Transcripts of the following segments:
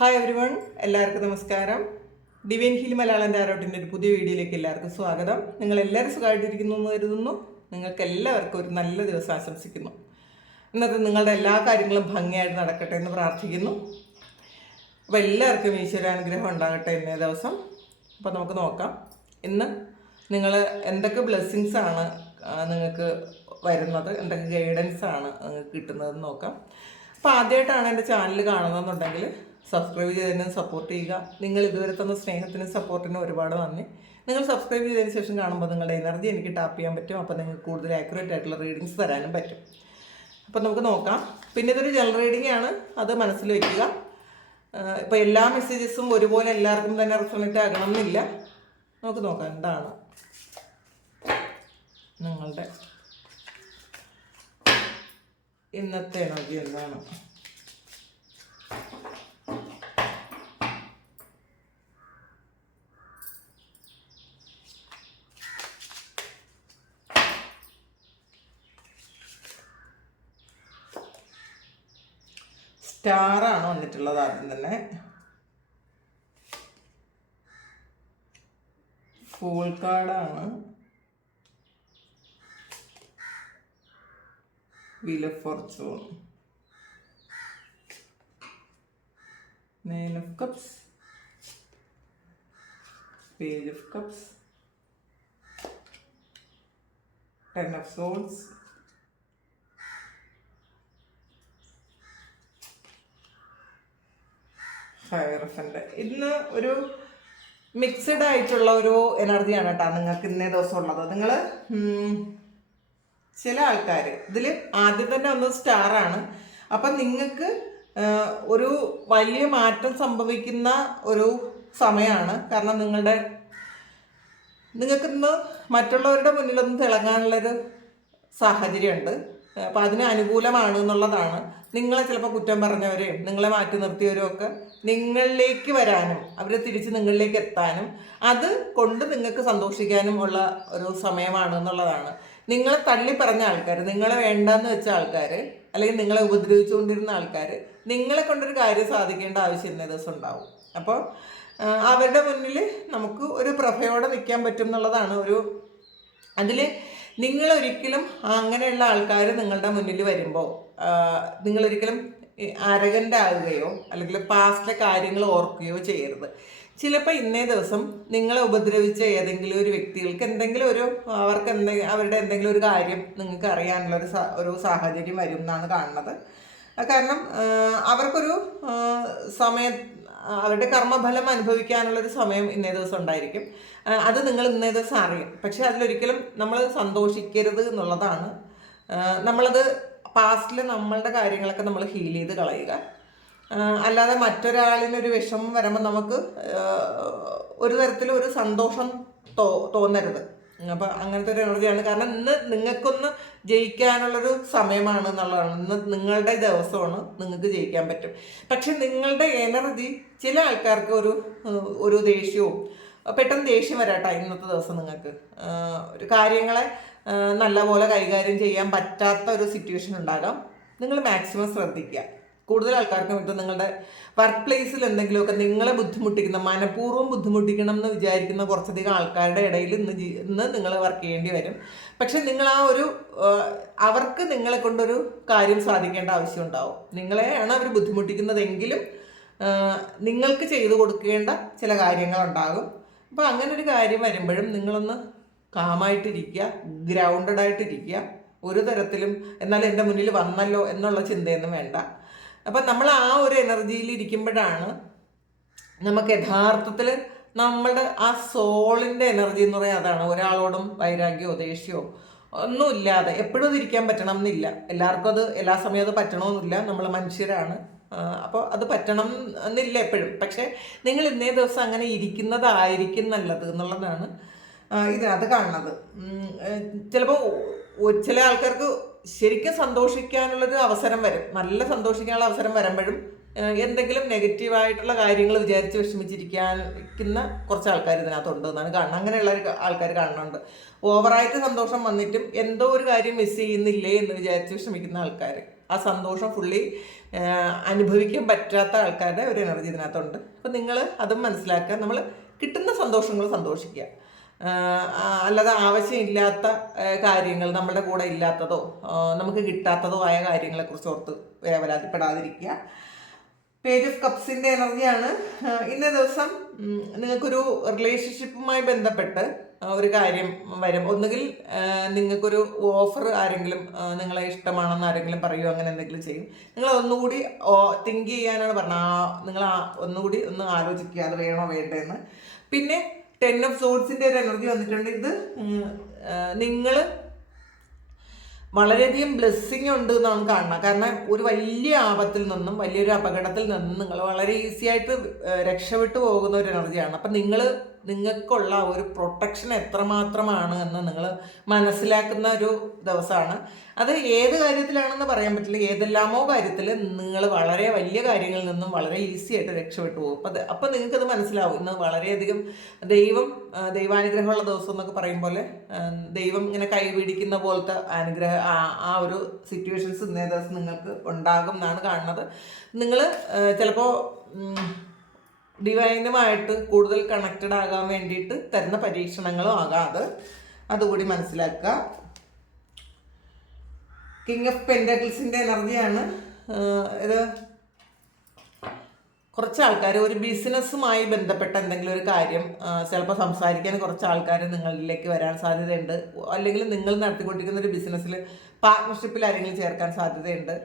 Hi every one, എല്ലാവർക്കും നമസ്കാരം. Divine heal Malayalam ടാരോട്ടിൻ്റെ ഒരു പുതിയ വീഡിയോയിലേക്ക് എല്ലാവർക്കും സ്വാഗതം. നിങ്ങളെല്ലാവരും സുഖമായിട്ടിരിക്കുന്നു എന്ന് കരുതുന്നു. നിങ്ങൾക്ക് എല്ലാവർക്കും ഒരു നല്ല ദിവസം ആശംസിക്കുന്നു. ഇന്നത്തെ നിങ്ങളുടെ എല്ലാ കാര്യങ്ങളും ഭംഗിയായിട്ട് നടക്കട്ടെ എന്ന് പ്രാർത്ഥിക്കുന്നു. അപ്പോൾ എല്ലാവർക്കും ഈശ്വരാനുഗ്രഹം ഉണ്ടാകട്ടെ ഇന്നേ ദിവസം. അപ്പോൾ നമുക്ക് നോക്കാം ഇന്ന് നിങ്ങൾ എന്തൊക്കെ ബ്ലെസ്സിങ്സാണ് നിങ്ങൾക്ക് വരുന്നത്, എന്തൊക്കെ ഗൈഡൻസാണ് നിങ്ങൾക്ക് കിട്ടുന്നതെന്ന് നോക്കാം. അപ്പോൾ ആദ്യമായിട്ടാണ് എൻ്റെ ചാനൽ കാണുന്നതെന്നുണ്ടെങ്കിൽ സബ്സ്ക്രൈബ് ചെയ്തതിന് സപ്പോർട്ട് ചെയ്യുക. നിങ്ങൾ ഇതുവരെ തന്ന സ്നേഹത്തിനും സപ്പോർട്ടിനും ഒരുപാട് നന്ദി. നിങ്ങൾ സബ്സ്ക്രൈബ് ചെയ്തതിന് ശേഷം കാണുമ്പോൾ നിങ്ങളുടെ എനർജി എനിക്ക് ടാപ്പ് ചെയ്യാൻ പറ്റും. അപ്പോൾ നിങ്ങൾക്ക് കൂടുതൽ ആക്യുറേറ്റ് ആയിട്ടുള്ള റീഡിങ്സ് തരാനും പറ്റും. അപ്പോൾ നമുക്ക് നോക്കാം. പിന്നെ ഇതൊരു ജനറൽ റീഡിംഗ് ആണ്, അത് മനസ്സിൽ വയ്ക്കുക. ഇപ്പോൾ എല്ലാ മെസ്സേജസും ഒരുപോലെ എല്ലാവർക്കും തന്നെ റിസണേറ്റ് ആകണം എന്നില്ല. നമുക്ക് നോക്കാം എന്താണ് നിങ്ങളുടെ ഇന്നത്തെ എനർജി എന്താണ്. സ്റ്റാറാണ് വന്നിട്ടുള്ളത്. ആദ്യം തന്നെ ഫൂൾ കാർഡാണ്, wheel of fortune, nine of cups, page of cups, ten of souls, ഫയർഫൻ്റെ. ഇന്ന് ഒരു മിക്സഡ് ആയിട്ടുള്ള ഒരു എനർജിയാണ് കേട്ടോ നിങ്ങൾക്ക് ഇന്നേ ദിവസം ഉള്ളത്. നിങ്ങൾ ചില ആൾക്കാർ ഇതിൽ ആദ്യം തന്നെ ഒന്ന് സ്റ്റാറാണ്. അപ്പം നിങ്ങൾക്ക് ഒരു വലിയ മാറ്റം സംഭവിക്കുന്ന ഒരു സമയമാണ്. കാരണം നിങ്ങൾക്കിന്ന് മറ്റുള്ളവരുടെ മുന്നിലൊന്നും തിളങ്ങാനുള്ളൊരു സാഹചര്യമുണ്ട്. അപ്പോൾ അതിന് അനുകൂലമാണ് എന്നുള്ളതാണ്. നിങ്ങളെ ചിലപ്പോൾ കുറ്റം പറഞ്ഞവരെയും നിങ്ങളെ മാറ്റി നിർത്തിയവരും ഒക്കെ നിങ്ങളിലേക്ക് വരാനും അവർ തിരിച്ച് നിങ്ങളിലേക്ക് എത്താനും അത് കൊണ്ട് നിങ്ങൾക്ക് സന്തോഷിക്കാനും ഉള്ള ഒരു സമയമാണ് എന്നുള്ളതാണ്. നിങ്ങളെ തള്ളി പറഞ്ഞ ആൾക്കാർ, നിങ്ങളെ വേണ്ടാന്ന് വെച്ച ആൾക്കാർ, അല്ലെങ്കിൽ നിങ്ങളെ ഉപദ്രവിച്ചുകൊണ്ടിരുന്ന ആൾക്കാർ നിങ്ങളെ കൊണ്ടൊരു കാര്യം സാധിക്കേണ്ട ആവശ്യം ഇന്നേ ദിവസം ഉണ്ടാവും. അപ്പോൾ അവരുടെ മുന്നിൽ നമുക്ക് ഒരു പ്രഭയോടെ നിൽക്കാൻ പറ്റും എന്നുള്ളതാണ്. അതിൽ നിങ്ങളൊരിക്കലും അങ്ങനെയുള്ള ആൾക്കാർ നിങ്ങളുടെ മുന്നിൽ വരുമ്പോൾ നിങ്ങളൊരിക്കലും അരഗൻ്റ് ആകുകയോ അല്ലെങ്കിൽ പാസ്റ്റിലെ കാര്യങ്ങൾ ഓർക്കുകയോ ചെയ്യരുത്. ചിലപ്പോൾ ഇന്നേ ദിവസം നിങ്ങളെ ഉപദ്രവിച്ച ഏതെങ്കിലും ഒരു വ്യക്തികൾക്ക് അവരുടെ എന്തെങ്കിലും ഒരു കാര്യം നിങ്ങൾക്ക് അറിയാനുള്ള ഒരു സാഹചര്യം വരും എന്നാണ് കാണുന്നത്. കാരണം അവർക്കൊരു അവരുടെ കർമ്മഫലം അനുഭവിക്കാനുള്ളൊരു സമയം ഇന്നേ ദിവസം ഉണ്ടായിരിക്കും. അത് നിങ്ങൾ ഇന്നേ ദിവസം അറിയും. പക്ഷെ അതിലൊരിക്കലും നമ്മൾ സന്തോഷിക്കരുത് എന്നുള്ളതാണ്. നമ്മളത് പാസ്റ്റിൽ നമ്മളുടെ കാര്യങ്ങളൊക്കെ നമ്മൾ ഹീൽ ചെയ്ത് കളയുക. അല്ലാതെ മറ്റൊരാളിനൊരു വിഷമം വരുമ്പോൾ നമുക്ക് ഒരു തരത്തിലും ഒരു സന്തോഷം തോന്നരുത്. അപ്പോൾ അങ്ങനത്തെ ഒരു എനർജിയാണ്. കാരണം ഇന്ന് നിങ്ങൾക്കൊന്ന് ജയിക്കാനുള്ളൊരു സമയമാണ് എന്നുള്ളതാണ്. ഇന്ന് നിങ്ങളുടെ ദിവസമാണ്, നിങ്ങൾക്ക് ജയിക്കാൻ പറ്റും. പക്ഷെ നിങ്ങളുടെ എനർജി ചില ആൾക്കാർക്ക് ഒരു ദേഷ്യവും പെട്ടെന്ന് ദേഷ്യം വരാട്ടോ ഇന്നത്തെ ദിവസം. നിങ്ങൾക്ക് ഒരു കാര്യങ്ങളെ നല്ലപോലെ കൈകാര്യം ചെയ്യാൻ പറ്റാത്ത ഒരു സിറ്റുവേഷൻ ഉണ്ടാകാം. നിങ്ങൾ മാക്സിമം ശ്രദ്ധിക്കുക. കൂടുതൽ ആൾക്കാർക്കും ഇത് നിങ്ങളുടെ വർക്ക് പ്ലേസിൽ എന്തെങ്കിലുമൊക്കെ നിങ്ങളെ ബുദ്ധിമുട്ടിക്കുന്ന, മനഃപൂർവ്വം ബുദ്ധിമുട്ടിക്കണം എന്ന് വിചാരിക്കുന്ന കുറച്ചധികം ആൾക്കാരുടെ ഇടയിൽ ഇന്ന് നിങ്ങൾ വർക്ക് ചെയ്യേണ്ടി വരും. പക്ഷെ നിങ്ങൾ അവർക്ക് നിങ്ങളെ കൊണ്ടൊരു കാര്യം സാധിക്കേണ്ട ആവശ്യം ഉണ്ടാവും. നിങ്ങളെയാണ് അവർ ബുദ്ധിമുട്ടിക്കുന്നതെങ്കിലും നിങ്ങൾക്ക് ചെയ്തു കൊടുക്കേണ്ട ചില കാര്യങ്ങളുണ്ടാകും. അപ്പോൾ അങ്ങനെ ഒരു കാര്യം വരുമ്പോഴും നിങ്ങളൊന്ന് കാമായിട്ടിരിക്കുക, ഗ്രൗണ്ടഡ് ആയിട്ടിരിക്കുക. ഒരു തരത്തിലും എന്നാൽ എൻ്റെ മുന്നിൽ വന്നല്ലോ എന്നുള്ള ചിന്തയൊന്നും വേണ്ട. അപ്പം നമ്മൾ ആ ഒരു എനർജിയിൽ ഇരിക്കുമ്പോഴാണ് നമുക്ക് യഥാർത്ഥത്തിൽ നമ്മളുടെ ആ സോളിൻ്റെ എനർജി എന്ന് പറയുന്നത് അതാണ്. ഒരാളോടും വൈരാഗ്യമോ ദേഷ്യമോ ഒന്നുമില്ലാതെ എപ്പോഴും ഇരിക്കാൻ പറ്റണം എന്നില്ല. എല്ലാവർക്കും അത് എല്ലാ സമയവും അത് പറ്റണമെന്നില്ല. നമ്മൾ മനുഷ്യരാണ്. അപ്പോൾ അത് പറ്റണം എന്നില്ല എപ്പോഴും. പക്ഷേ നിങ്ങൾ ഇന്നേ ദിവസം അങ്ങനെ ഇരിക്കുന്നതായിരിക്കും നല്ലത് എന്നുള്ളതാണ് ഇതിനകത്ത് കാണുന്നത്. ചിലപ്പോൾ ചില ആൾക്കാർക്ക് ശരിക്കും സന്തോഷിക്കാനുള്ളൊരു അവസരം വരും. നല്ല സന്തോഷിക്കാനുള്ള അവസരം വരുമ്പോഴും എന്തെങ്കിലും നെഗറ്റീവായിട്ടുള്ള കാര്യങ്ങൾ വിചാരിച്ച് വിഷമിച്ചിരിക്കുന്ന കുറച്ച് ആൾക്കാർ ഇതിനകത്തുണ്ട് എന്നാണ് കാണുന്നത്. അങ്ങനെയുള്ള ആൾക്കാർ കാണുന്നുണ്ട്. ഓവറായിട്ട് സന്തോഷം വന്നിട്ടും എന്തോ ഒരു കാര്യം മിസ് ചെയ്യുന്നില്ലേ എന്ന് വിചാരിച്ച് വിഷമിക്കുന്ന ആൾക്കാർ. ആ സന്തോഷം ഫുള്ളി അനുഭവിക്കാൻ പറ്റാത്ത ആൾക്കാരുടെ ഒരു എനർജി ഇതിനകത്തുണ്ട്. അപ്പം നിങ്ങൾ അതും മനസ്സിലാക്കുക. നമ്മൾ കിട്ടുന്ന സന്തോഷങ്ങൾ സന്തോഷിക്കുക, അല്ലാതെ ആവശ്യമില്ലാത്ത കാര്യങ്ങൾ, നമ്മളുടെ കൂടെ ഇല്ലാത്തതോ നമുക്ക് കിട്ടാത്തതോ ആയ കാര്യങ്ങളെക്കുറിച്ച് ഓർത്ത് വേവലാതിപ്പെടാതിരിക്കുക. പേജ് ഓഫ് കപ്സിൻ്റെ എനർജിയാണ്. ഇന്നേ ദിവസം നിങ്ങൾക്കൊരു റിലേഷൻഷിപ്പുമായി ബന്ധപ്പെട്ട് ഒരു കാര്യം വരും. ഒന്നുകിൽ നിങ്ങൾക്കൊരു ഓഫർ ആരെങ്കിലും നിങ്ങളെ ഇഷ്ടമാണെന്ന് ആരെങ്കിലും പറയുമോ, അങ്ങനെ എന്തെങ്കിലും ചെയ്യും. നിങ്ങൾ ഒന്നുകൂടി തിങ്ക് ചെയ്യാനാണ് പറഞ്ഞത്. നിങ്ങൾ ഒന്നുകൂടി ഒന്ന് ആലോചിക്കുക അത് വേണോ വേണ്ടതെന്ന്. പിന്നെ 10 ഓഫ് സോഡ്സിൻ്റെ ഒരു എനർജി വന്നിട്ടുണ്ട്. ഇത് നിങ്ങൾ വളരെയധികം ബ്ലെസ്സിങ് ഉണ്ട് എന്നാണ് കാണുന്നത്. കാരണം ഒരു വലിയ ആപത്തിൽ നിന്നും വലിയൊരു അപകടത്തിൽ നിന്നും നിങ്ങൾ വളരെ ഈസി ആയിട്ട് രക്ഷപ്പെട്ടു പോകുന്ന ഒരു എനർജിയാണ്. അപ്പം നിങ്ങൾക്കുള്ള ഒരു പ്രൊട്ടക്ഷൻ എത്രമാത്രമാണ് എന്ന് നിങ്ങൾ മനസ്സിലാക്കുന്ന ഒരു ദിവസമാണ്. അത് ഏത് കാര്യത്തിലാണെന്ന് പറയാൻ പറ്റില്ല. ഏതെല്ലാമോ കാര്യത്തിൽ നിങ്ങൾ വളരെ വലിയ കാര്യങ്ങളിൽ നിന്നും വളരെ ഈസി ആയിട്ട് രക്ഷപ്പെട്ടു പോകും. അപ്പം നിങ്ങൾക്കത് മനസ്സിലാവും. ഇന്ന് വളരെയധികം ദൈവാനുഗ്രഹമുള്ള ദിവസം എന്നൊക്കെ പറയും പോലെ ദൈവം ഇങ്ങനെ കൈപിടിക്കുന്ന പോലത്തെ ആ ഒരു സിറ്റുവേഷൻസ് ഇന്നേ ദിവസം നിങ്ങൾക്ക് ഉണ്ടാകും എന്നാണ് കാണുന്നത്. നിങ്ങൾ ചിലപ്പോൾ ഡിവൈനുമായിട്ട് കൂടുതൽ കണക്റ്റഡ് ആകാൻ വേണ്ടിയിട്ട് തരുന്ന പരീക്ഷണങ്ങളും ആകാം. അതുകൂടി മനസ്സിലാക്കുക. കിങ് ഓഫ് പെൻറ്റക്കിൾസിൻ്റെ എനർജിയാണ് ഇത്. കുറച്ച് ആൾക്കാർ ഒരു ബിസിനസ്സുമായി ബന്ധപ്പെട്ട എന്തെങ്കിലും ഒരു കാര്യം ചിലപ്പോൾ സംസാരിക്കാൻ കുറച്ച് ആൾക്കാർ നിങ്ങളിലേക്ക് വരാൻ സാധ്യതയുണ്ട്. അല്ലെങ്കിൽ നിങ്ങൾ നടത്തിക്കൊണ്ടിരിക്കുന്ന ഒരു ബിസിനസ്സിൽ പാർട്ട്ണർഷിപ്പിൽ ആരെങ്കിലും ചേർക്കാൻ സാധ്യതയുണ്ട്.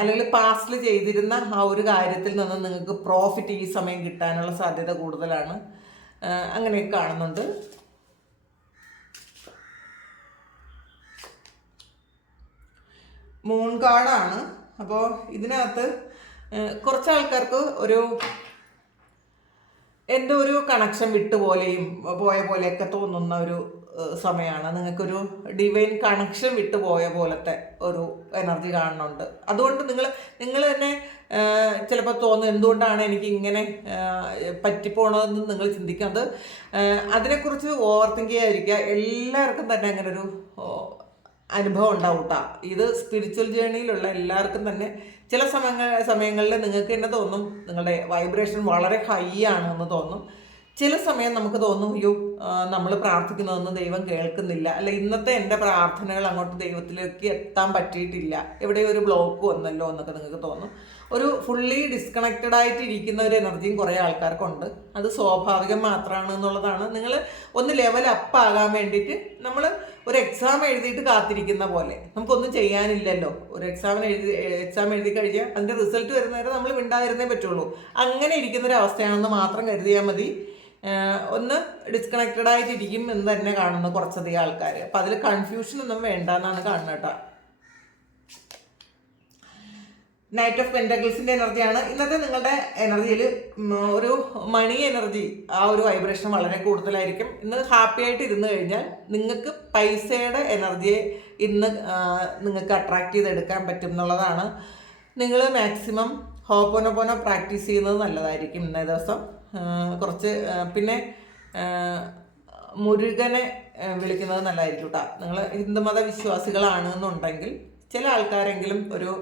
അല്ലെങ്കിൽ പാസ്റ്റിൽ ചെയ്തിരുന്ന ആ ഒരു കാര്യത്തിൽ നിന്ന് നിങ്ങൾക്ക് പ്രോഫിറ്റ് ഈ സമയം കിട്ടാനുള്ള സാധ്യത കൂടുതലാണ്. അങ്ങനെയൊക്കെ കാണുന്നുണ്ട്. മൂൺ കാർഡാണ്. അപ്പോൾ ഇതിനകത്ത് കുറച്ച് ആൾക്കാർക്ക് എൻ്റെ ഒരു കണക്ഷൻ പോയ പോലെയൊക്കെ തോന്നുന്ന ഒരു സമയമാണ്. നിങ്ങൾക്കൊരു ഡിവൈൻ കണക്ഷൻ വിട്ടുപോയ പോലത്തെ ഒരു എനർജി കാണുന്നുണ്ട്. അതുകൊണ്ട് നിങ്ങൾ തന്നെ ചിലപ്പോൾ തോന്നും എന്തുകൊണ്ടാണ് എനിക്ക് ഇങ്ങനെ പറ്റിപ്പോണതെന്ന് നിങ്ങൾ ചിന്തിക്കുന്നത്. അതിനെക്കുറിച്ച് ഓവർ തിങ്ക് ചെയ്യാതിരിക്കുക. എല്ലാവർക്കും തന്നെ അങ്ങനെ ഒരു അനുഭവം ഉണ്ടാവും കേട്ടോ. ഇത് സ്പിരിച്വൽ ജേർണിയിലുള്ള എല്ലാവർക്കും തന്നെ ചില സമയങ്ങളിൽ നിങ്ങൾക്ക് തന്നെ തോന്നും നിങ്ങളുടെ വൈബ്രേഷൻ വളരെ ഹൈ ആണെന്ന് തോന്നും. ചില സമയം നമുക്ക് തോന്നും അയ്യോ നമ്മൾ പ്രാർത്ഥിക്കുന്നതൊന്നും ദൈവം കേൾക്കുന്നില്ല, അല്ല ഇന്നത്തെ എൻ്റെ പ്രാർത്ഥനകൾ അങ്ങോട്ട് ദൈവത്തിലേക്ക് എത്താൻ പറ്റിയിട്ടില്ല, എവിടെയോ ഒരു ബ്ലോക്ക് വന്നല്ലോ എന്നൊക്കെ നിങ്ങൾക്ക് തോന്നും. ഒരു ഫുള്ളി ഡിസ്കണക്റ്റഡ് ആയിട്ട് ഇരിക്കുന്ന ഒരു എനർജിയും കുറേ ആൾക്കാർക്കുണ്ട്. അത് സ്വാഭാവികം മാത്രമാണ് എന്നുള്ളതാണ്. നിങ്ങൾ ഒന്ന് ലെവൽ അപ്പ് ആകാൻ വേണ്ടിയിട്ട് നമ്മൾ ഒരു എക്സാം എഴുതിയിട്ട് കാത്തിരിക്കുന്ന പോലെ നമുക്കൊന്നും ചെയ്യാനില്ലല്ലോ. ഒരു എക്സാം എഴുതി കഴിഞ്ഞാൽ അതിൻ്റെ റിസൾട്ട് വരുന്നവരെ നമ്മൾ മിണ്ടാതിരുന്നേ പറ്റുള്ളൂ. അങ്ങനെ ഇരിക്കുന്നൊരവസ്ഥയാണെന്ന് മാത്രം കരുതിയാൽ മതി. ഒന്ന് ഡിസ്കണക്റ്റഡ് ആയിട്ടിരിക്കും എന്ന് തന്നെ കാണുന്നു കുറച്ചധികം ആൾക്കാർ. അപ്പം അതിൽ കൺഫ്യൂഷൻ ഒന്നും വേണ്ട എന്നാണ് കാണുന്നത് കേട്ടോ. നൈറ്റ് ഓഫ് പെൻറ്റക്കിൾസിൻ്റെ എനർജിയാണ്. ഇന്നത്തെ നിങ്ങളുടെ എനർജിയിൽ ഒരു മണി എനർജി, ആ ഒരു വൈബ്രേഷൻ വളരെ കൂടുതലായിരിക്കും. ഇന്ന് ഹാപ്പി ആയിട്ട് ഇരുന്ന് കഴിഞ്ഞാൽ നിങ്ങൾക്ക് പൈസയുടെ എനർജിയെ ഇന്ന് നിങ്ങൾക്ക് അട്രാക്റ്റ് ചെയ്തെടുക്കാൻ പറ്റും എന്നുള്ളതാണ്. നിങ്ങൾ മാക്സിമം ഹോപ്പോനോപോനോ പ്രാക്ടീസ് ചെയ്യുന്നത് നല്ലതായിരിക്കും ഇന്നേ ദിവസം. കുറച്ച് പിന്നെ മുരുകനെ വിളിക്കുന്നത് നല്ലതായിരിക്കും കേട്ടോ. നിങ്ങൾ ഹിന്ദുമത വിശ്വാസികളാണ് എന്നുണ്ടെങ്കിൽ ചില ആൾക്കാരെങ്കിലും ഒരു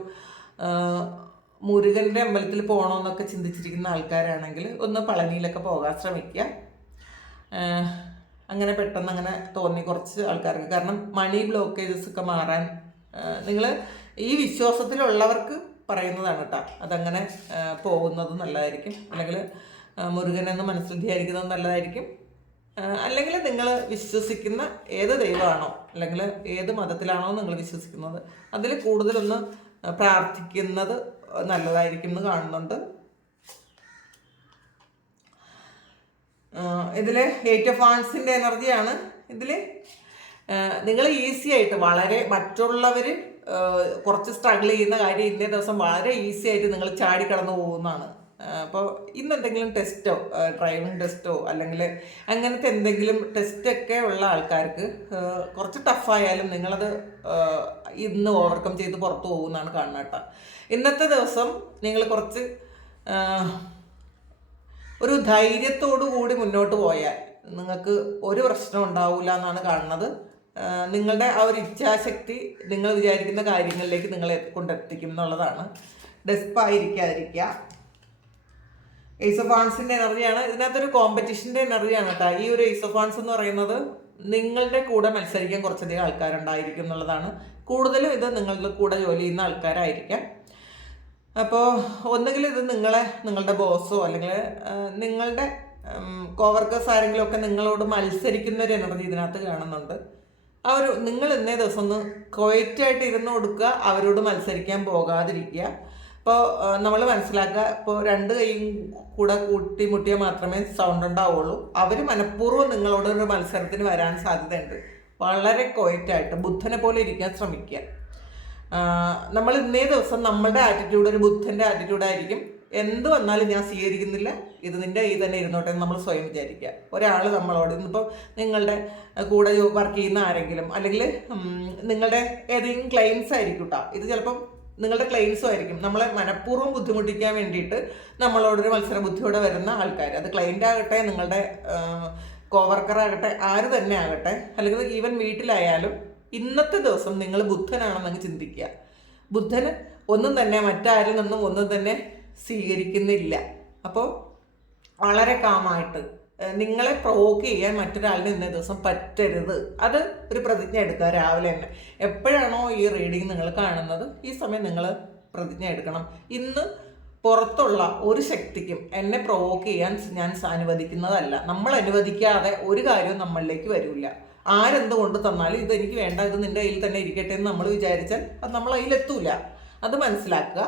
മുരുകൻ്റെ അമ്പലത്തിൽ പോകണമെന്നൊക്കെ ചിന്തിച്ചിരിക്കുന്ന ആൾക്കാരാണെങ്കിൽ ഒന്ന് പളനിയിലൊക്കെ പോകാൻ ശ്രമിക്കുക. അങ്ങനെ പെട്ടെന്ന് അങ്ങനെ തോന്നി കുറച്ച് ആൾക്കാർക്ക്. കാരണം മണി ബ്ലോക്കേജസ് ഒക്കെ മാറാൻ നിങ്ങൾ ഈ വിശ്വാസത്തിലുള്ളവർക്ക് പറയുന്നതാണ് കേട്ടോ. അതങ്ങനെ പോകുന്നത് നല്ലതായിരിക്കും. അല്ലെങ്കിൽ മുരുകനെന്ന് മനസ്സിൽ ധ്യാനിക്കുന്നത് നല്ലതായിരിക്കും. അല്ലെങ്കിൽ നിങ്ങൾ വിശ്വസിക്കുന്ന ഏത് ദൈവമാണോ അല്ലെങ്കിൽ ഏത് മതത്തിലാണോ നിങ്ങൾ വിശ്വസിക്കുന്നത് അതിൽ കൂടുതലൊന്ന് പ്രാർത്ഥിക്കുന്നത് നല്ലതായിരിക്കും എന്ന് കാണുന്നുണ്ട്. ഇതിൽ 8 ഓഫ് വാൻഡ്സിൻ്റെ എനർജിയാണ്. ഇതിൽ നിങ്ങൾ ഈസി ആയിട്ട് വളരെ മറ്റുള്ളവർ കുറച്ച് സ്ട്രഗിൾ ചെയ്യുന്ന കാര്യം ഇന്നേ ദിവസം വളരെ ഈസി ആയിട്ട് നിങ്ങൾ ചാടിക്കടന്നു പോകുന്നതാണ്. അപ്പോൾ ഇന്ന് എന്തെങ്കിലും ടെസ്റ്റോ ഡ്രൈവിംഗ് ടെസ്റ്റോ അല്ലെങ്കിൽ അങ്ങനത്തെ എന്തെങ്കിലും ടെസ്റ്റൊക്കെ ഉള്ള ആൾക്കാർക്ക് കുറച്ച് ടഫായാലും നിങ്ങളത് ഇന്ന് ഓവർകം ചെയ്ത് പുറത്തു പോകുമെന്നാണ് കാണുന്നത് കേട്ടോ. ഇന്നത്തെ ദിവസം നിങ്ങൾ കുറച്ച് ഒരു ധൈര്യത്തോടു കൂടി മുന്നോട്ട് പോയാൽ നിങ്ങൾക്ക് ഒരു പ്രശ്നം ഉണ്ടാവില്ല എന്നാണ് കാണുന്നത്. നിങ്ങളുടെ ആ ഒരു ഇച്ഛാശക്തി നിങ്ങൾ വിചാരിക്കുന്ന കാര്യങ്ങളിലേക്ക് നിങ്ങളെ കൊണ്ടെത്തിക്കും എന്നുള്ളതാണ്. ഡെസ്പായിരിക്കാതിരിക്കുക. ഏസ് ഓഫ് വാൺസിൻ്റെ എനർജിയാണ്. ഇതിനകത്തൊരു കോമ്പറ്റീഷൻ്റെ എനർജിയാണ് കേട്ടോ. ഈ ഒരു ഏസ് ഓഫ് വാൺസ് എന്ന് പറയുന്നത് നിങ്ങളുടെ കൂടെ മത്സരിക്കാൻ കുറച്ചധികം ആൾക്കാരുണ്ടായിരിക്കും എന്നുള്ളതാണ്. കൂടുതലും ഇത് നിങ്ങളുടെ കൂടെ ജോലി ചെയ്യുന്ന ആൾക്കാരായിരിക്കാം. അപ്പോൾ ഒന്നുകിൽ ഇത് നിങ്ങളുടെ ബോസോ അല്ലെങ്കിൽ നിങ്ങളുടെ കോവർക്കേഴ്സ് ആരെങ്കിലും ഒക്കെ നിങ്ങളോട് മത്സരിക്കുന്ന ഒരു എനർജി ഇതിനകത്ത് കാണുന്നുണ്ട്. നിങ്ങൾ ഇന്നേ ദിവസം ഒന്ന് ക്വയറ്റായിട്ട് ഇരുന്ന് കൊടുക്കുക, അവരോട് മത്സരിക്കാൻ പോകാതിരിക്കുക. ഇപ്പോൾ നമ്മൾ മനസ്സിലാക്കുക, ഇപ്പോൾ രണ്ട് കൈയും കൂടെ കൂട്ടിമുട്ടിയാൽ മാത്രമേ സൗണ്ട് ഉണ്ടാവുള്ളൂ. അവർ മനഃപൂർവ്വം നിങ്ങളോട് ഒരു മത്സരത്തിന് വരാൻ സാധ്യതയുണ്ട്. വളരെ ക്വയറ്റായിട്ട് ബുദ്ധനെ പോലെ ഇരിക്കാൻ ശ്രമിക്കുക. നമ്മൾ ഇന്നേ ദിവസം നമ്മളുടെ ആറ്റിറ്റ്യൂഡ് ഒരു ബുദ്ധൻ്റെ ആറ്റിറ്റ്യൂഡായിരിക്കും. എന്ത് വന്നാലും ഞാൻ സ്വീകരിക്കുന്നില്ല, ഇത് നിൻ്റെ കയ്യിൽ തന്നെ ഇരുന്നോട്ടെ എന്ന് നമ്മൾ സ്വയം വിചാരിക്കുക. ഒരാൾ നമ്മളോട് ഇന്നിപ്പോൾ നിങ്ങളുടെ കൂടെ വർക്ക് ചെയ്യുന്ന ആരെങ്കിലും അല്ലെങ്കിൽ നിങ്ങളുടെ ഏതെങ്കിലും ക്ലയൻസ് ആയിരിക്കും കേട്ടോ. ഇത് ചിലപ്പം നിങ്ങളുടെ ക്ലയൻസും ആയിരിക്കും. നമ്മളെ മനഃപൂർവ്വം ബുദ്ധിമുട്ടിക്കാൻ വേണ്ടിയിട്ട് നമ്മളോടൊരു മത്സര ബുദ്ധിയോടെ വരുന്ന ആൾക്കാർ. അത് ക്ലയൻ്റ് ആകട്ടെ, നിങ്ങളുടെ കോവർക്കറാകട്ടെ, ആര് തന്നെ ആകട്ടെ, അല്ലെങ്കിൽ ഈവൻ വീട്ടിലായാലും ഇന്നത്തെ ദിവസം നിങ്ങൾ ബുദ്ധനാണെന്നങ്ങ് ചിന്തിക്കുക. ബുദ്ധന് ഒന്നും തന്നെ മറ്റാരിൽ നിന്നും ഒന്നും തന്നെ സ്വീകരിക്കുന്നില്ല. അപ്പോൾ വളരെ കാമായിട്ട് നിങ്ങളെ പ്രൊവോക്ക് ചെയ്യാൻ മറ്റൊരാളിന് ഇന്നേ ദിവസം പറ്റരുത്. അത് ഒരു പ്രതിജ്ഞ എടുക്കുക രാവിലെ തന്നെ. എപ്പോഴാണോ ഈ റീഡിങ് നിങ്ങൾ കാണുന്നത്, ഈ സമയം നിങ്ങൾ പ്രതിജ്ഞ എടുക്കണം. ഇന്ന് പുറത്തുള്ള ഒരു ശക്തിക്കും എന്നെ പ്രൊവോക്ക് ചെയ്യാൻ ഞാൻ അനുവദിക്കുന്നതല്ല. നമ്മൾ അനുവദിക്കാതെ ഒരു കാര്യവും നമ്മളിലേക്ക് വരില്ല. ആരെന്ത് കൊണ്ട് തന്നാലും ഇതെനിക്ക് വേണ്ട, ഇത് നിൻ്റെ കയ്യിൽ തന്നെ ഇരിക്കട്ടെ എന്ന് നമ്മൾ വിചാരിച്ചാൽ അത് നമ്മൾ അതിലെത്തൂല. അത് മനസ്സിലാക്കുക.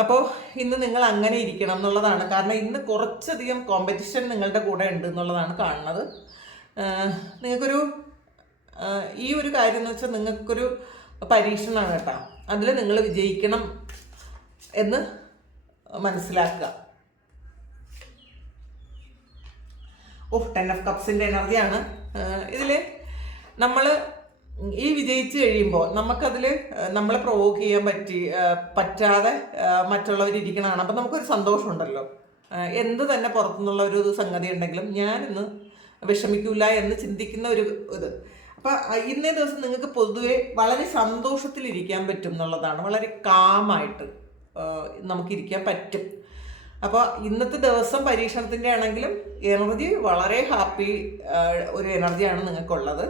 അപ്പോൾ ഇന്ന് നിങ്ങൾ അങ്ങനെ ഇരിക്കണം എന്നുള്ളതാണ്. കാരണം ഇന്ന് കുറച്ചധികം കോമ്പറ്റീഷൻ നിങ്ങളുടെ കൂടെ ഉണ്ട് എന്നുള്ളതാണ് കാണുന്നത്. നിങ്ങൾക്കൊരു ഈ ഒരു കാര്യം എന്ന് വെച്ചാൽ നിങ്ങൾക്കൊരു പരീക്ഷണമാണ് കേട്ടോ. അതിൽ നിങ്ങൾ വിജയിക്കണം എന്ന് മനസ്സിലാക്കുക. 10 ഓഫ് കപ്സിൻ്റെ എനർജിയാണ് ഇതിൽ. നമ്മൾ ഈ വിജയിച്ച് കഴിയുമ്പോൾ നമുക്കതിൽ നമ്മളെ പ്രൊവോക്ക് ചെയ്യാൻ പറ്റാതെ മറ്റുള്ളവരിയ്ക്കണതാണ്. അപ്പം നമുക്കൊരു സന്തോഷമുണ്ടല്ലോ. എന്ത് തന്നെ പുറത്തുനിന്നുള്ള ഒരു സംഗതി ഉണ്ടെങ്കിലും ഞാനിന്ന് വിഷമിക്കില്ല എന്ന് ചിന്തിക്കുന്ന ഒരു ഇത്. അപ്പം ഇന്നേ ദിവസം നിങ്ങൾക്ക് പൊതുവെ വളരെ സന്തോഷത്തിലിരിക്കാൻ പറ്റും എന്നുള്ളതാണ്. വളരെ കാമായിട്ട് നമുക്കിരിക്കാൻ പറ്റും. അപ്പോൾ ഇന്നത്തെ ദിവസം പരീക്ഷണത്തിൻ്റെ ആണെങ്കിലും എനർജി വളരെ ഹാപ്പി ഒരു എനർജിയാണ് നിങ്ങൾക്കുള്ളത്.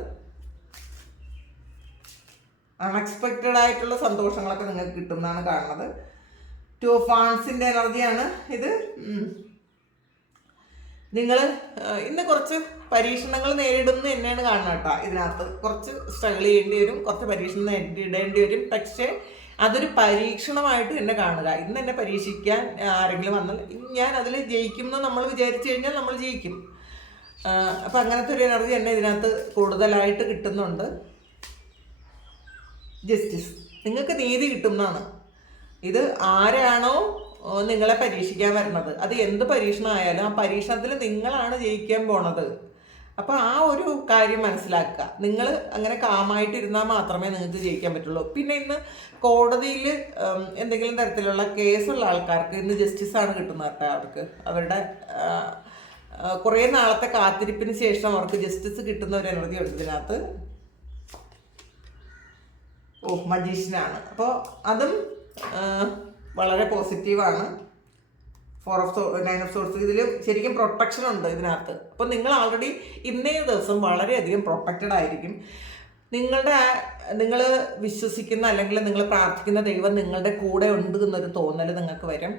അൺഎക്സ്പെക്റ്റഡ് ആയിട്ടുള്ള സന്തോഷങ്ങളൊക്കെ നിങ്ങൾക്ക് കിട്ടുമെന്നാണ് കാണുന്നത്. 2 ഓഫ് വാൺസിൻ്റെ എനർജിയാണ് ഇത്. നിങ്ങൾ ഇന്ന് കുറച്ച് പരീക്ഷണങ്ങൾ നേരിടുന്നു തന്നെയാണ് കാണുന്നത് കേട്ടോ. ഇതിനകത്ത് കുറച്ച് സ്ട്രഗിൾ ചെയ്യേണ്ടി വരും, കുറച്ച് പരീക്ഷണം നേരിടേണ്ടി വരും. പക്ഷേ അതൊരു പരീക്ഷണമായിട്ട് തന്നെ കാണുക. ഇന്ന് എന്നെ പരീക്ഷിക്കാൻ ആരെങ്കിലും വന്നാൽ ഞാൻ അതിൽ ജയിക്കുമെന്ന് നമ്മൾ വിചാരിച്ചു കഴിഞ്ഞാൽ നമ്മൾ ജയിക്കും. അപ്പം അങ്ങനത്തെ ഒരു എനർജി തന്നെ ഇതിനകത്ത് കൂടുതലായിട്ട് കിട്ടുന്നുണ്ട്. ജസ്റ്റിസ്, നിങ്ങൾക്ക് നീതി കിട്ടുന്നതാണ്. ഇത് ആരാണോ നിങ്ങളെ പരീക്ഷിക്കാൻ വരുന്നത്, അത് എന്ത് പരീക്ഷണമായാലും ആ പരീക്ഷണത്തിൽ നിങ്ങളാണ് ജയിക്കാൻ പോണത്. അപ്പോൾ ആ ഒരു കാര്യം മനസ്സിലാക്കുക. നിങ്ങൾ അങ്ങനെ കാമായിട്ടിരുന്നാൽ മാത്രമേ നിങ്ങൾക്ക് ജയിക്കാൻ പറ്റുള്ളൂ. പിന്നെ ഇന്ന് കോടതിയിൽ എന്തെങ്കിലും തരത്തിലുള്ള കേസുള്ള ആൾക്കാർക്ക് ഇന്ന് ജസ്റ്റിസാണ് കിട്ടുന്നത് കേട്ടോ. അവരുടെ കുറേ നാളത്തെ കാത്തിരിപ്പിന് ശേഷം അവർക്ക് ജസ്റ്റിസ് കിട്ടുന്ന ഒരു എനർജി ഉണ്ട് ഇതിനകത്ത്. മജീഷ്യനാണ്. അപ്പോൾ അതും വളരെ പോസിറ്റീവാണ്. 9 ഓഫ് സോഴ്സ് ഇതിൽ ശരിക്കും പ്രൊട്ടക്ഷൻ ഉണ്ട് ഇതിനകത്ത്. അപ്പോൾ നിങ്ങൾ ആൾറെഡി ഇന്നേ ദിവസം വളരെയധികം പ്രൊട്ടക്റ്റഡ് ആയിരിക്കും. നിങ്ങൾ വിശ്വസിക്കുന്ന അല്ലെങ്കിൽ നിങ്ങൾ പ്രാർത്ഥിക്കുന്ന ദൈവം നിങ്ങളുടെ കൂടെ ഉണ്ട് എന്നൊരു തോന്നൽ നിങ്ങൾക്ക് വരും.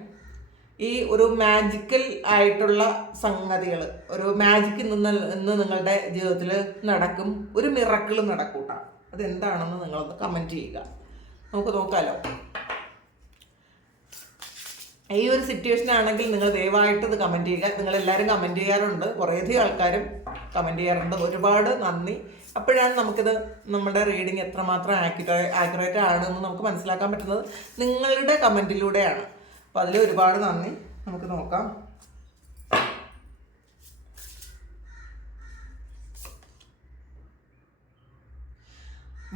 ഈ ഒരു മാജിക്കൽ ആയിട്ടുള്ള സംഗതികൾ, ഒരു മാജിക് ഇന്ന് നിങ്ങളുടെ ജീവിതത്തിൽ നടക്കും. ഒരു മിറക്കിൾ നടക്കൂട്ടാ. അതെന്താണെന്ന് നിങ്ങളൊന്ന് കമൻറ്റ് ചെയ്യുക. നമുക്ക് നോക്കാമല്ലോ. ഈ ഒരു സിറ്റുവേഷൻ ആണെങ്കിൽ നിങ്ങൾ ദയവായിട്ട് ഇത് കമൻറ്റ് ചെയ്യുക. നിങ്ങളെല്ലാവരും കമൻറ്റ് ചെയ്യാറുണ്ട്, കുറേയധികം ആൾക്കാരും കമൻറ്റ് ചെയ്യാറുണ്ട്. ഒരുപാട് നന്ദി. അപ്പോഴാണ് നമുക്കിത് നമ്മുടെ റീഡിങ് എത്രമാത്രം ആക്യുറേറ്റ് ആണെന്ന് നമുക്ക് മനസ്സിലാക്കാൻ പറ്റുന്നത് നിങ്ങളുടെ കമൻറ്റിലൂടെയാണ്. അപ്പോൾ അതിൽ ഒരുപാട് നന്ദി. നമുക്ക് നോക്കാം.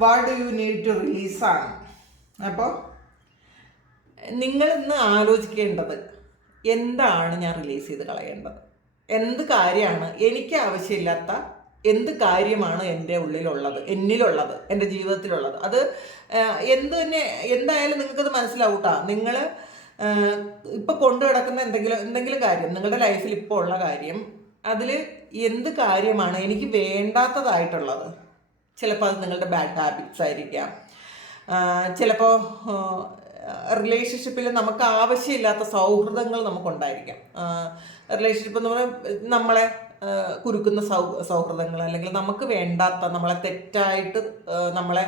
What do you need to release ആണ്. അപ്പോൾ നിങ്ങളിന്ന് ആലോചിക്കേണ്ടത് എന്താണ് ഞാൻ റിലീസ് ചെയ്ത് കളയേണ്ടത്, എന്ത് കാര്യമാണ് എനിക്ക് ആവശ്യമില്ലാത്ത എന്ത് കാര്യമാണ് എൻ്റെ ഉള്ളിലുള്ളത്, എന്നിലുള്ളത്, എൻ്റെ ജീവിതത്തിലുള്ളത്. അത് എന്ത് തന്നെ എന്തായാലും നിങ്ങൾക്കത് മനസ്സിലാവും കേട്ടോ. നിങ്ങൾ ഇപ്പോൾ കൊണ്ടു കിടക്കുന്ന എന്തെങ്കിലും കാര്യം, നിങ്ങളുടെ ലൈഫിൽ ഇപ്പോൾ ഉള്ള കാര്യം, അതിൽ എന്ത് കാര്യമാണ് എനിക്ക് വേണ്ടാത്തതായിട്ടുള്ളത്. ചിലപ്പോൾ അത് നിങ്ങളുടെ ബാഡ് ഹാബിറ്റ്സ് ആയിരിക്കാം, ചിലപ്പോൾ റിലേഷൻഷിപ്പിൽ നമുക്ക് ആവശ്യമില്ലാത്ത സൗഹൃദങ്ങൾ നമുക്കുണ്ടായിരിക്കാം. റിലേഷൻഷിപ്പ് എന്ന് പറഞ്ഞാൽ നമ്മളെ കുരുക്കുന്ന സൗഹൃദങ്ങൾ, അല്ലെങ്കിൽ നമുക്ക് വേണ്ടാത്ത, നമ്മളെ തെറ്റായിട്ട് നമ്മളെ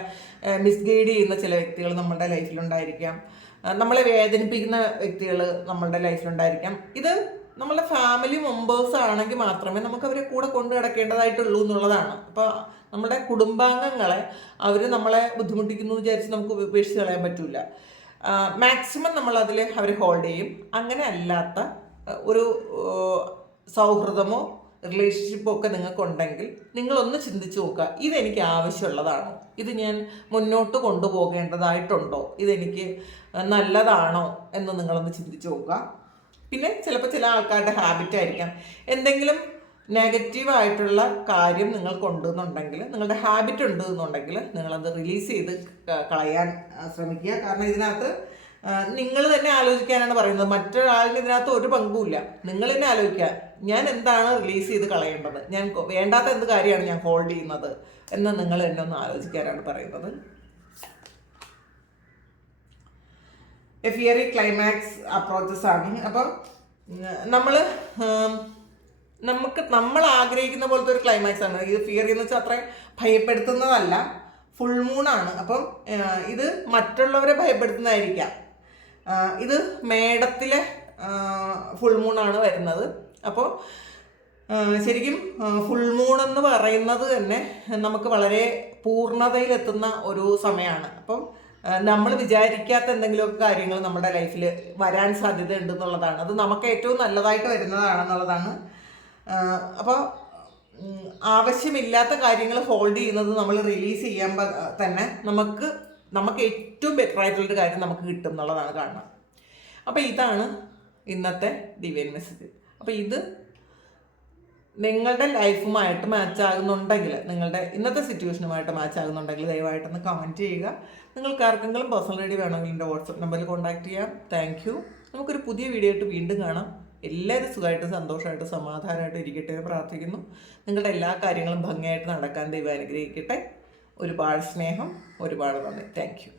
മിസ്ഗൈഡ് ചെയ്യുന്ന ചില വ്യക്തികൾ നമ്മുടെ ലൈഫിലുണ്ടായിരിക്കാം. നമ്മളെ വേദനിപ്പിക്കുന്ന വ്യക്തികൾ നമ്മളുടെ ലൈഫിലുണ്ടായിരിക്കാം. ഇത് നമ്മളുടെ ഫാമിലി മെമ്പേഴ്സ് ആണെങ്കിൽ മാത്രമേ നമുക്ക് അവരെ കൂടെ കൊണ്ടു കിടക്കേണ്ടതായിട്ടുള്ളൂ എന്നുള്ളതാണ്. അപ്പോൾ നമ്മുടെ കുടുംബാംഗങ്ങളെ അവർ നമ്മളെ ബുദ്ധിമുട്ടിക്കുന്നു വിചാരിച്ച് നമുക്ക് ഉപേക്ഷിച്ച് കളയാൻ പറ്റില്ല. മാക്സിമം നമ്മളതിൽ അവരെ ഹോൾഡ് ചെയ്യും. അങ്ങനെ അല്ലാത്ത ഒരു സൗഹൃദമോ റിലേഷൻഷിപ്പോ ഒക്കെ നിങ്ങൾക്കുണ്ടെങ്കിൽ നിങ്ങളൊന്ന് ചിന്തിച്ച് നോക്കുക, ഇതെനിക്ക് ആവശ്യമുള്ളതാണോ, ഇത് ഞാൻ മുന്നോട്ട് കൊണ്ടുപോകേണ്ടതായിട്ടുണ്ടോ, ഇതെനിക്ക് നല്ലതാണോ എന്ന് നിങ്ങളൊന്ന് ചിന്തിച്ച് നോക്കുക. പിന്നെ ചിലപ്പോൾ ചില ആൾക്കാരുടെ ഹാബിറ്റ് ആയിരിക്കാം എന്തെങ്കിലും നെഗറ്റീവായിട്ടുള്ള കാര്യം നിങ്ങൾക്കുണ്ടെന്നുണ്ടെങ്കിൽ, നിങ്ങളുടെ ഹാബിറ്റ് ഉണ്ട് എന്നുണ്ടെങ്കിൽ നിങ്ങളത് റിലീസ് ചെയ്ത് കളയാൻ ശ്രമിക്കുക. കാരണം ഇതിനകത്ത് നിങ്ങൾ തന്നെ ആലോചിക്കാനാണ് പറയുന്നത്, മറ്റൊരാളിന് ഇതിനകത്ത് ഒരു പങ്കുമില്ല. നിങ്ങൾ തന്നെ ആലോചിക്കുക, ഞാൻ എന്താണ് റിലീസ് ചെയ്ത് കളയേണ്ടത്, ഞാൻ വേണ്ടാത്ത എന്ത് കാര്യമാണ് ഞാൻ ഹോൾഡ് ചെയ്യുന്നത് എന്ന് നിങ്ങൾ തന്നെ ഒന്ന് ആലോചിക്കാനാണ് പറയുന്നത്. ഫിയറി ക്ലൈമാക്സ് അപ്രോച്ചസ് ആണ്. അപ്പം നമ്മൾ ആഗ്രഹിക്കുന്ന പോലത്തെ ഒരു ക്ലൈമാക്സ് ആണ് ഇത്. ഫിയറി എന്ന് വെച്ചാൽ അത്ര ഭയപ്പെടുത്തുന്നതല്ല, ഫുൾ മൂണാണ്. അപ്പം ഇത് മറ്റുള്ളവരെ ഭയപ്പെടുത്തുന്നതായിരിക്കാം. ഇത് മേടത്തിലെ ഫുൾ മൂണാണ് വരുന്നത്. അപ്പോൾ ശരിക്കും ഫുൾ മൂൺ എന്ന് പറയുന്നത് തന്നെ നമുക്ക് വളരെ പൂർണ്ണതയിലെത്തുന്ന ഒരു സമയമാണ്. അപ്പം നമ്മൾ വിചാരിക്കാത്ത എന്തെങ്കിലുമൊക്കെ കാര്യങ്ങൾ നമ്മുടെ ലൈഫിൽ വരാൻ സാധ്യത ഉണ്ടെന്നുള്ളതാണ്. അത് നമുക്ക് ഏറ്റവും നല്ലതായിട്ട് വരുന്നതാണെന്നുള്ളതാണ്. അപ്പോൾ ആവശ്യമില്ലാത്ത കാര്യങ്ങൾ ഹോൾഡ് ചെയ്യുന്നത് നമ്മൾ റിലീസ് ചെയ്യാൻ തന്നെ നമുക്ക് ഏറ്റവും ബെറ്റർ ആയിട്ടുള്ളൊരു കാര്യം നമുക്ക് കിട്ടും എന്നുള്ളതാണ് കാണുന്നത്. അപ്പോൾ ഇതാണ് ഇന്നത്തെ ഡിവൈൻ മെസ്സേജ്. അപ്പോൾ ഇത് നിങ്ങളുടെ ലൈഫുമായിട്ട് മാച്ച് ആകുന്നുണ്ടെങ്കിൽ, നിങ്ങളുടെ ഇന്നത്തെ സിറ്റുവേഷനുമായിട്ട് മാച്ച് ആകുന്നുണ്ടെങ്കിൽ ദയവായിട്ടൊന്ന് കമൻറ്റ് ചെയ്യുക. നിങ്ങൾക്ക് ആർക്കെങ്കിലും പേഴ്സണൽ റീഡിംഗ് വേണമെങ്കിൽ എൻ്റെ വാട്സപ്പ് നമ്പറിൽ കോൺടാക്ട് ചെയ്യാം. Thank you. നമുക്കൊരു പുതിയ വീഡിയോ ആയിട്ട് വീണ്ടും കാണാം. എല്ലാവരും സുഖമായിട്ട് സന്തോഷമായിട്ട് സമാധാനമായിട്ട് ഇരിക്കട്ടെ എന്ന് പ്രാർത്ഥിക്കുന്നു. നിങ്ങളുടെ എല്ലാ കാര്യങ്ങളും ഭംഗിയായിട്ട് നടക്കാൻ ദൈവം അനുഗ്രഹിക്കട്ടെ. ഒരുപാട് സ്നേഹം, ഒരുപാട് നന്ദി. Thank you.